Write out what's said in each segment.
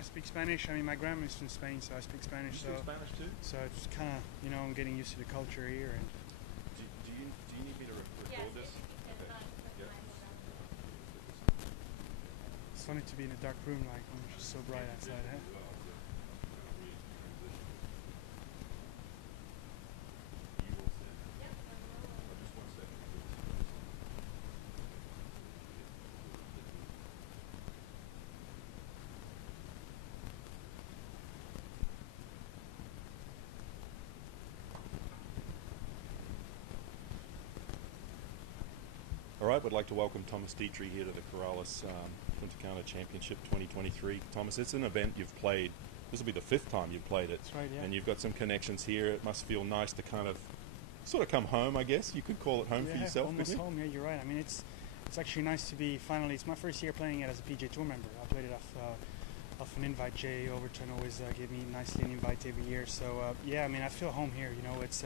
I speak Spanish. I mean, my grandma's from Spain, so I speak Spanish. You speak Spanish too? So it's kind of, I'm getting used to the culture here. And do you need me to record this? Okay. Yeah. It's funny to be in a dark room like when it's just so bright outside. Huh? All right, we'd like to welcome Thomas Detry here to the Corrales Puntacana Championship 2023. Thomas, it's an event you've played. This will be the 5th time you've played it. That's right, yeah. And you've got some connections here. It must feel nice to kind of sort of come home, I guess. You could call it home for yourself, almost home. Yeah, you're right. I mean, it's actually nice to be finally. It's my first year playing it as a PGA Tour member. I played it off an invite. Jay Overton always gave me nicely an invite every year. So yeah, I mean, I feel home here. It's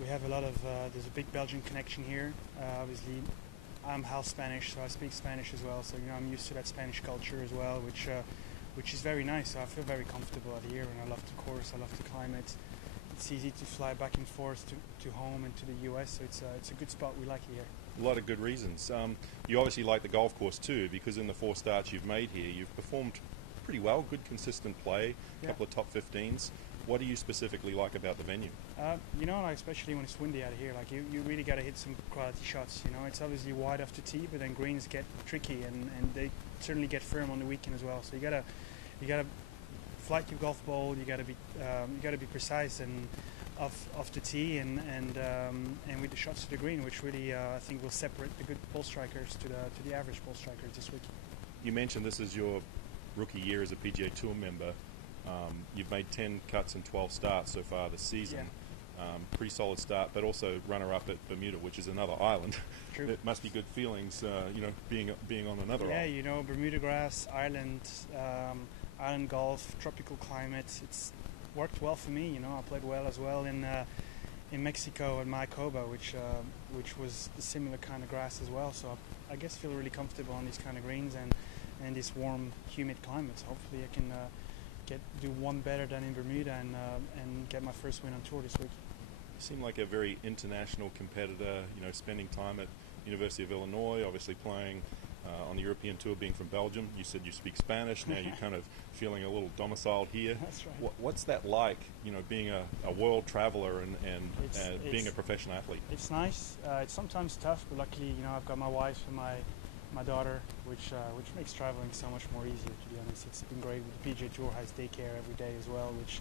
we have a lot of there's a big Belgian connection here. Obviously, I'm half Spanish, so I speak Spanish as well. So I'm used to that Spanish culture as well, which is very nice. So I feel very comfortable out here, and I love the course. I love the climate. It's easy to fly back and forth to home and to the US, so it's a good spot. We like it here. A lot of good reasons. You obviously like the golf course too, because in the 4 starts you've made here, you've performed pretty well, good consistent play, a couple of top 15s. What do you specifically like about the venue? Like especially when it's windy out here, like you really got to hit some quality shots. It's obviously wide off the tee, but then greens get tricky, and they certainly get firm on the weekend as well. So you gotta flight your golf ball. You gotta be precise and off the tee and with the shots to the green, which really I think will separate the good ball strikers to the average ball strikers this week. You mentioned this is your rookie year as a PGA Tour member. You've made 10 cuts and 12 starts so far this season. Yeah. Pretty solid start, but also runner-up at Bermuda, which is another island. True. It must be good feelings, being on another island. Yeah, Bermuda grass, Ireland golf, tropical climate. It's worked well for me. I played well as well in Mexico and Mayakoba, which was a similar kind of grass as well. So I guess feel really comfortable on these kind of greens and this warm, humid climates. Hopefully I can do one better than in Bermuda and get my first win on tour this week. You seem like a very international competitor, spending time at University of Illinois, obviously playing on the European Tour, being from Belgium. You said you speak Spanish, now you're kind of feeling a little domiciled here. That's right. What's that like, being a world traveler and being a professional athlete? It's nice. It's sometimes tough, but luckily, I've got my wife and my daughter, which makes traveling so much more easier, to be honest. It's been great. The PGA Tour has daycare every day as well, which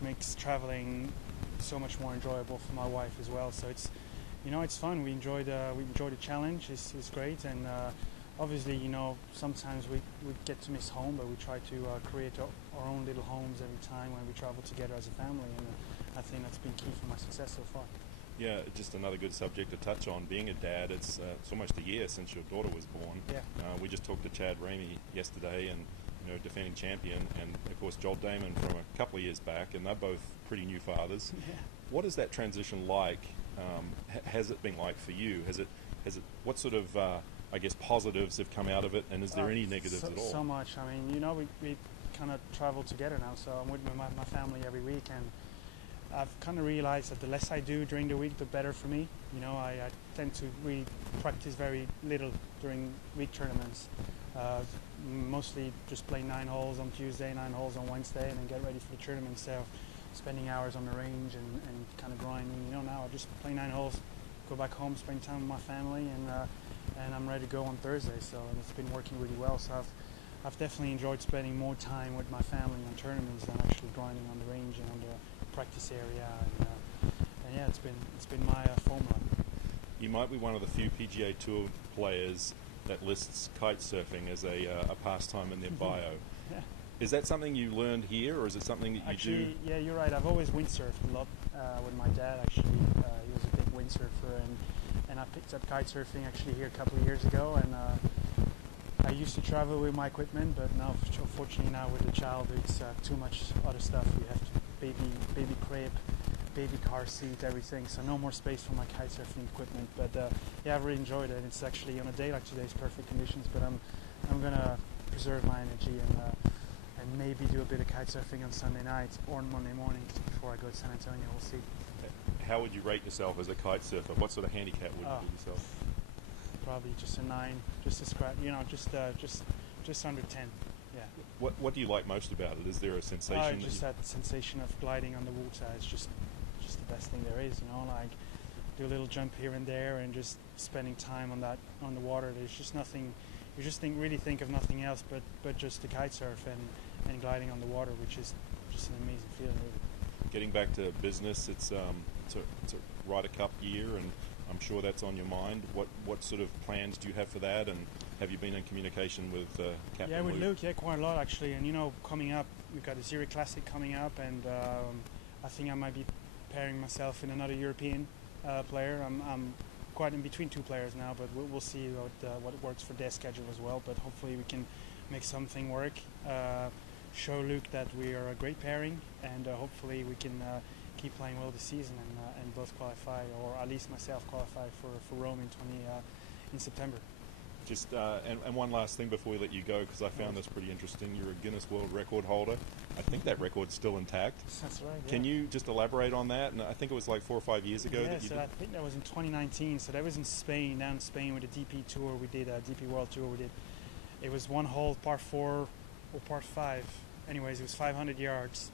makes traveling so much more enjoyable for my wife as well. So it's fun. We enjoy the challenge. It's great, and obviously sometimes we get to miss home, but we try to create our own little homes every time when we travel together as a family, and I think that's been key for my success so far. Yeah, just another good subject to touch on. Being a dad, it's almost a year since your daughter was born. Yeah. We just talked to Chad Ramey yesterday, and defending champion, and of course Joel Damon from a couple of years back, and they're both pretty new fathers. Yeah. What is that transition like? Has it been like for you? Has it? What sort of I guess positives have come out of it, and is there any negatives at all? So much. I mean, we kind of travel together now, so I'm with my family every week, and I've kind of realized that the less I do during the week, the better for me. I tend to really practice very little during week tournaments. Mostly just play 9 holes on Tuesday, 9 holes on Wednesday, and then get ready for the tournament instead of spending hours on the range and kind of grinding. Now I just play 9 holes, go back home, spend time with my family, and I'm ready to go on Thursday. So and it's been working really well. So I've definitely enjoyed spending more time with my family on tournaments than actually grinding on the range and on the practice area, and yeah, it's been my formula. You might be one of the few PGA Tour players that lists kite surfing as a pastime in their bio. Yeah. Is that something you learned here, or is it something that you do? Yeah, you're right. I've always windsurfed a lot with my dad. Actually, he was a big windsurfer, and I picked up kite surfing actually here a couple of years ago, and I used to travel with my equipment, but now, unfortunately, now with the child, it's too much other stuff. You have to baby crib, baby car seat, everything. So no more space for my kite surfing equipment. But yeah, I've really enjoyed it. It's actually on a day like today, it's perfect conditions. But I'm gonna preserve my energy and bit of kite surfing on Sunday night or on Monday morning before I go to San Antonio. We'll see. How would you rate yourself as a kite surfer? What sort of handicap would you give yourself? Probably just a 9, just a scratch. You know, just under 10. Yeah. What do you like most about it? Is there a sensation? Just that sensation of gliding on the water. It's just the best thing there is. You know, like do a little jump here and there, and just spending time on the water. There's just nothing. You just really think of nothing else but just the kite surf and gliding on the water, which is just an amazing feeling. Really. Getting back to business, it's a Ryder Cup year, and I'm sure that's on your mind. What sort of plans do you have for that, and have you been in communication with Captain Yeah, with Luke? Luke, quite a lot actually. And you know, coming up, we've got the Zurich Classic coming up, and I think I might be pairing myself in another European player. I'm quite in between 2 players now, but we'll see what works for their schedule as well. But hopefully we can make something work. Show Luke that we are a great pairing, and hopefully we can keep playing well this season and both qualify, or at least myself qualify for Rome in September. Just and one last thing before we let you go, because I found this pretty interesting. You're a Guinness World Record holder. I think that record's still intact. That's right. Yeah. Can you just elaborate on that? And I think it was like 4 or 5 years ago that you did. I think that was in 2019. So that was in Spain, down in Spain with the DP Tour. We did a DP World Tour. We did. It was 1 hole, par 4 or par 5. Anyways, it was 500 yards,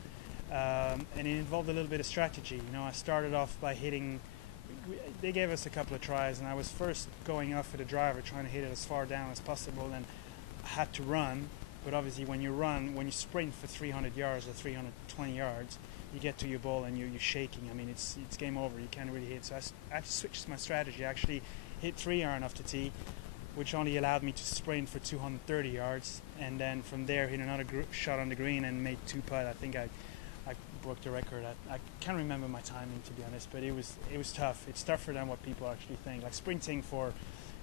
and it involved a little bit of strategy. You know, I started off by hitting. They gave us a couple of tries, and I was first going off with a driver, trying to hit it as far down as possible, and I had to run. But obviously when you sprint for 300 yards or 320 yards, you get to your ball and you're shaking. I mean, it's game over. You can't really hit. So I switched my strategy. I actually hit 3-iron off the tee, which only allowed me to sprint for 230 yards, and then from there hit another shot on the green and made 2-putt. I think I broke the record. I can't remember my timing, to be honest, but it was tough. It's tougher than what people actually think. Like sprinting for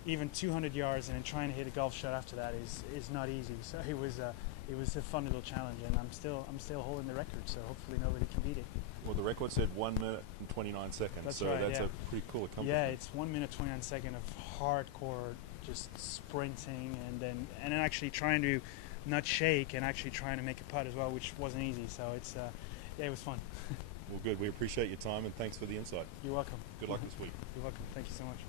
even 200 yards and then trying to hit a golf shot after that is not easy. So it was a fun little challenge, and I'm still holding the record. So hopefully nobody can beat it. Well, the record said 1 minute and 29 seconds. That's so right, that's yeah. a pretty cool accomplishment. Yeah, it's 1 minute 29 seconds of hardcore just sprinting, and then actually trying to not shake and actually trying to make a putt as well, which wasn't easy. So it was fun. Well, good. We appreciate your time, and thanks for the insight. You're welcome. Good luck this week. You're welcome. Thank you so much.